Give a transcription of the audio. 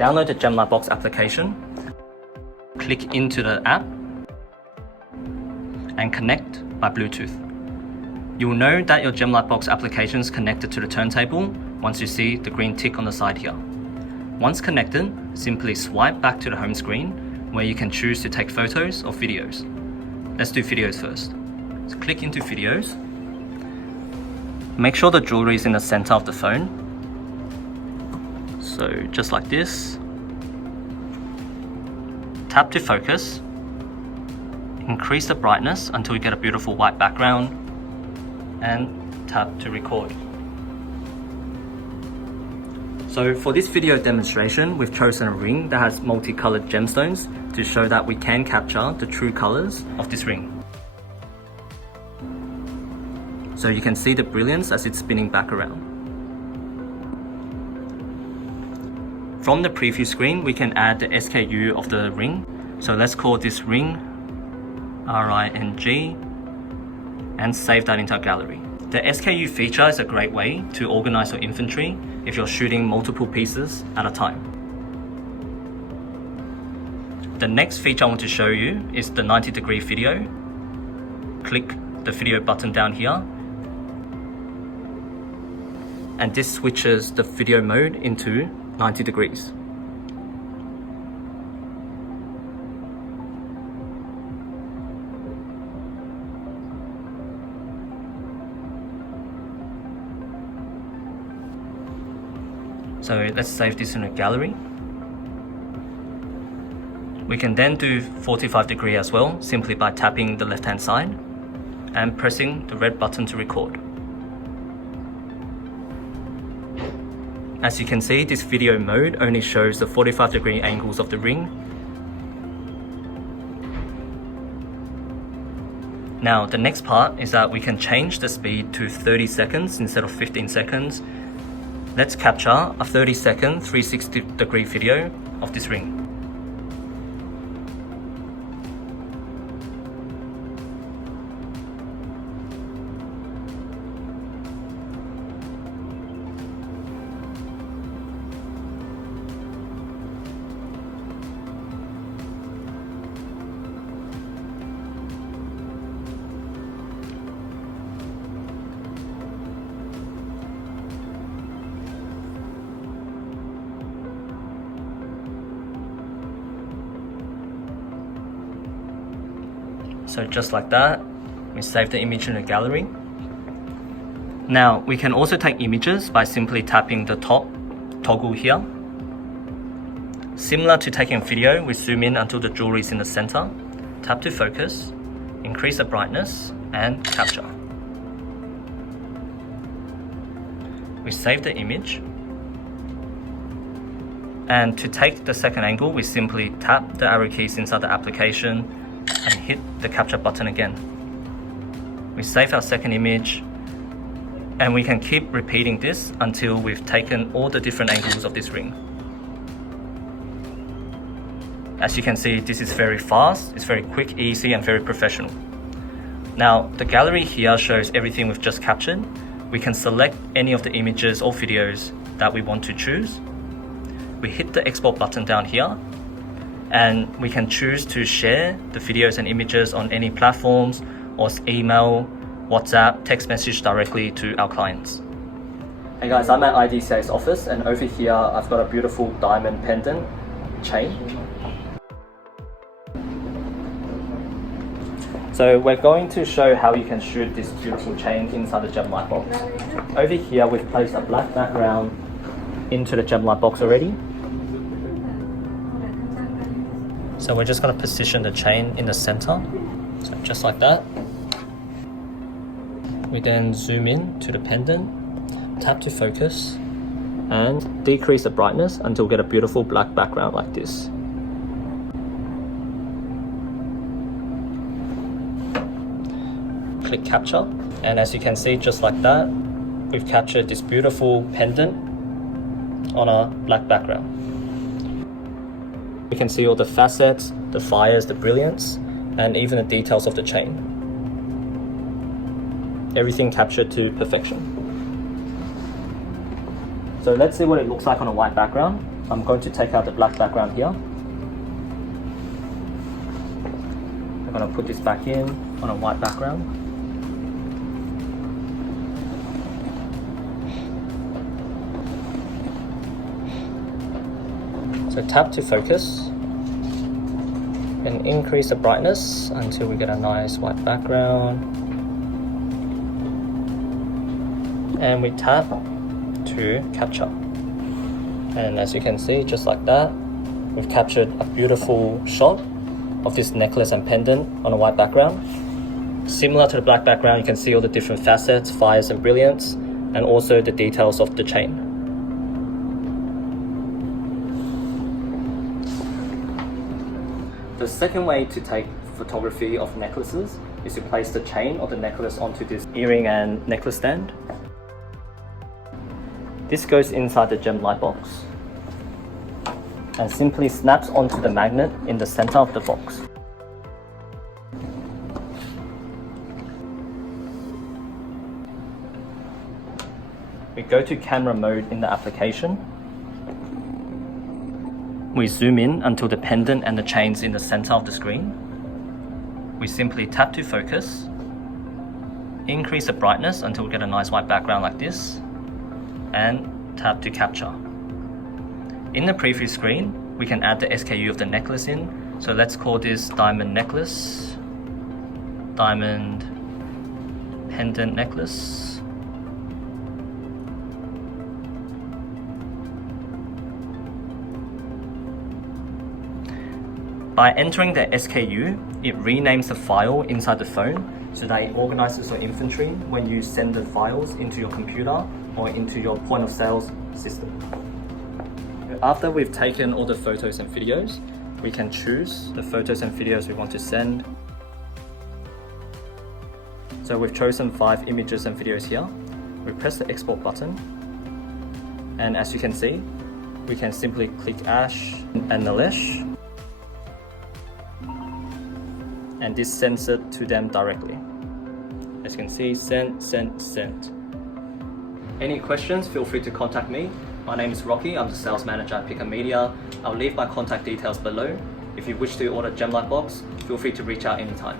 Download the GemLightbox application, click into the app, and connect by Bluetooth. You will know that your GemLightbox application is connected to the turntable once you see the green tick on the side here. Once connected, simply swipe back to the home screen where you can choose to take photos or videos. Let's do videos first. So click into videos. Make sure the jewelry is in the center of the phone. So just like this. Tap to focus. Increase the brightness until you get a beautiful white background. And tap to record. So for this video demonstration, we've chosen a ring that has multicolored gemstones to show that we can capture the true colors of this ring. So you can see the brilliance as it's spinning back around. From the preview screen, we can add the SKU of the ring. So let's call this ring RING and save that into our gallery. The SKU feature is a great way to organize your inventory if you're shooting multiple pieces at a time. The next feature I want to show you is the 90-degree video. Click the video button down here. And this switches the video mode into 90 degrees. So let's save this in a gallery. We can then do 45 degree as well, simply by tapping the left hand side and pressing the red button to record. As you can see, this video mode only shows the 45 degree angles of the ring. Now the next part is that we can change the speed to 30 seconds instead of 15 seconds. Let's capture a 30-second 360 degree video of this ring. So just like that, we save the image in the gallery. Now we can also take images by simply tapping the top toggle here. Similar to taking a video, we zoom in until the jewelry is in the center, tap to focus, increase the brightness, and capture. We save the image. And to take the second angle, we simply tap the arrow keys inside the application and hit the capture button again. We save our second image, and we can keep repeating this until we've taken all the different angles of this ring. As you can see, this is very fast, it's very quick, easy, and very professional. Now, the gallery here shows everything we've just captured. We can select any of the images or videos that we want to choose. We hit the export button down here, and we can choose to share the videos and images on any platforms or email, WhatsApp, text message directly to our clients. Hey guys, I'm at IDCA's office, and over here I've got a beautiful diamond pendant chain. So we're going to show how you can shoot this beautiful chain inside the GemLightbox. Over here we've placed a black background into the GemLightbox already. So we're just going to position the chain in the center, so just like that. We then zoom in to the pendant, tap to focus, and decrease the brightness until we get a beautiful black background like this. Click capture, and as you can see, just like that, we've captured this beautiful pendant on a black background. We can see all the facets, the fires, the brilliance, and even the details of the chain. Everything captured to perfection. So let's see what it looks like on a white background. I'm going to take out the black background here. I'm going to put this back in on a white background. So tap to focus and increase the brightness until we get a nice white background. And we tap to capture. And as you can see, just like that, we've captured a beautiful shot of this necklace and pendant on a white background. Similar to the black background, you can see all the different facets, fires and brilliance, and also the details of the chain. The second way to take photography of necklaces is to place the chain or the necklace onto this earring and necklace stand. This goes inside the GemLightbox and simply snaps onto the magnet in the center of the box. We go to camera mode in the application. We zoom in until the pendant and the chain's in the center of the screen. We simply tap to focus, increase the brightness until we get a nice white background like this, and tap to capture. In the preview screen, we can add the SKU of the necklace in. So let's call this diamond necklace, diamond pendant necklace. By entering the SKU, it renames the file inside the phone so that it organizes your inventory when you send the files into your computer or into your point of sales system. After we've taken all the photos and videos, we can choose the photos and videos we want to send. So we've chosen 5 images and videos here. We press the export button, and as you can see, we can simply click Ash and Nilesh, and this sends it to them directly. As you can see, sent. Any questions, feel free to contact me. My name is Rocky, I'm the sales manager at Picup Media. I'll leave my contact details below. If you wish to order GemLightbox, feel free to reach out anytime.